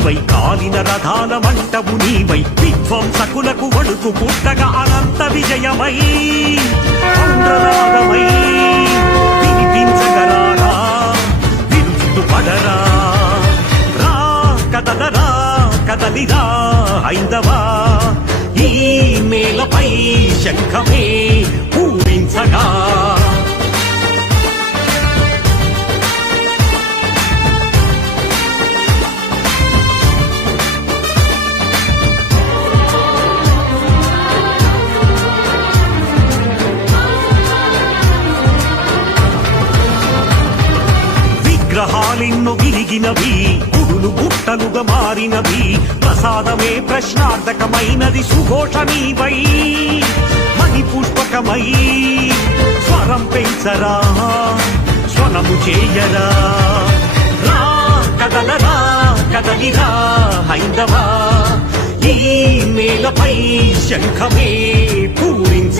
నీవై కాలిన రథాల మంటవు నీవై విధ్వంసకులకు వణుకు పుట్టగా అనంత విజయమై ఆంధ్రనాదమై వినిపించగరారా విరుచుతు పడరా రా కదలరా కదలిరా హైందవా ఈ నేలపై శంఖమే పూరించగా విగ్రహాలెన్నో విరిగినవి గుడులు గుట్టలుగా మారినవి ప్రసాదమే ప్రశ్నార్థకమైనది సుఘోష నీవై మణి పుష్పకమై స్వరం పెంచరా స్వనము చేయరా రా కదలరా కదలిరా హైందవా ఈ నేలపై శంఖమే పూరించ